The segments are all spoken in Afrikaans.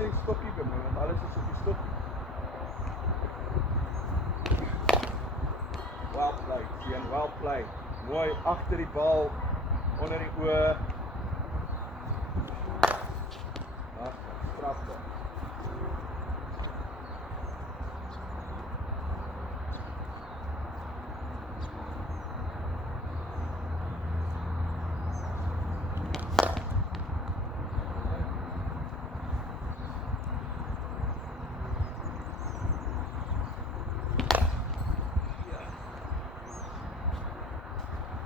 net die stoppie benoem, want alles is op die stoppie. Well played, Sean, well played. Mooi agter die bal, onder die oë. Strafte.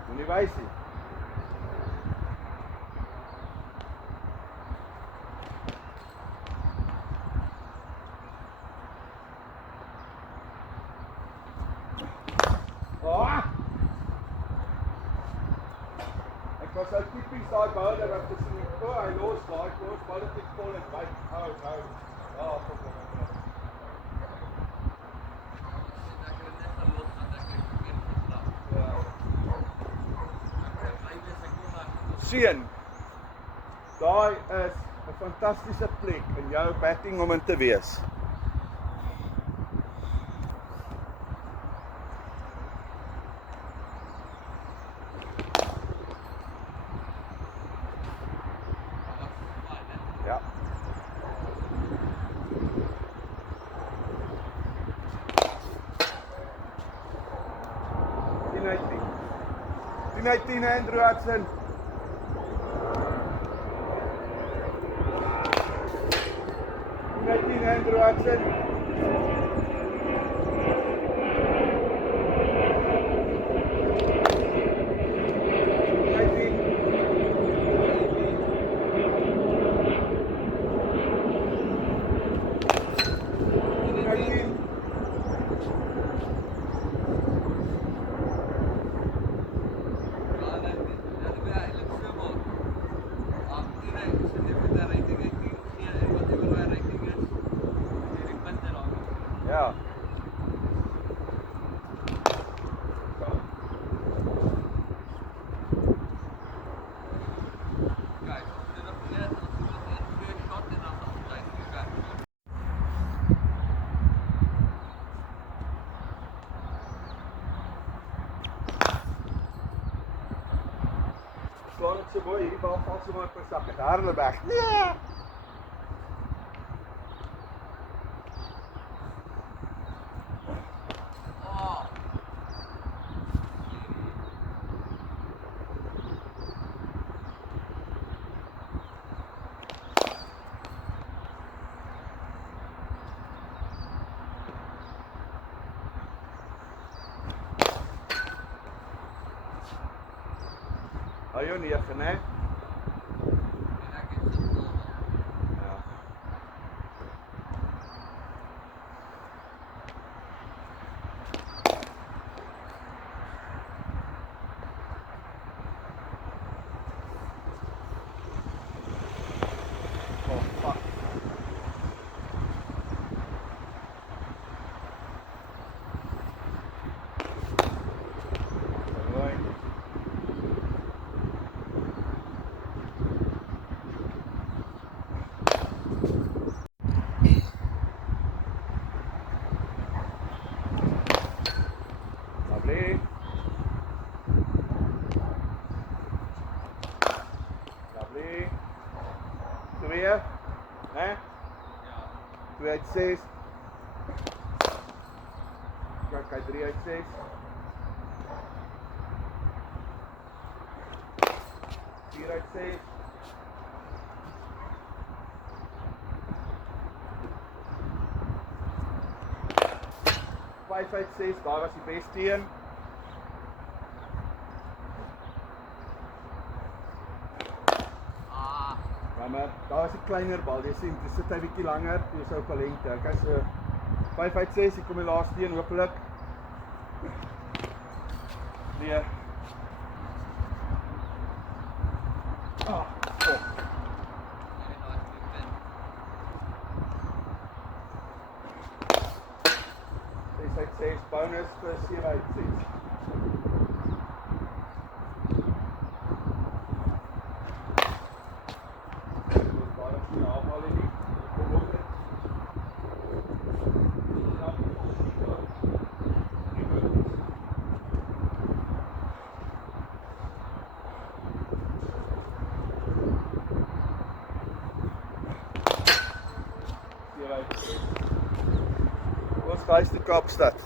Moenie wys nie. Ek was so typies daai bouler wat tussen die hy los daai kos, bal het net vol en wyk. Hou. Ja, kom. Sean, daai is 'n fantastiese plek in jou batting om in te wees. Ja. Tien Andrew Hudson. Andrew Hudson. Ja. Slaan het so mooi, hierdie bal val so mooi op sy sak. Harde weg. Nee. Hou jou 9, né? Ja. Oh, fuck. Lovely. 2, né? Ja. 2 uit 6. Kijk, 3 uit 6. 4 uit 6. 5 uit 6, daar was die beste een. Ja, maar daar is 'n kleiner bal. Jy sien, dit sit 'n bietjie langer, dis ook al lengte. Okay, so 5 uit 6, ek kom die laaste een hopelik. Nee. Ah, oh. 6 uit 6, bonus vir 7 uit 6. Ja, maar nie. Kom op. Ons reis te Kaapstad.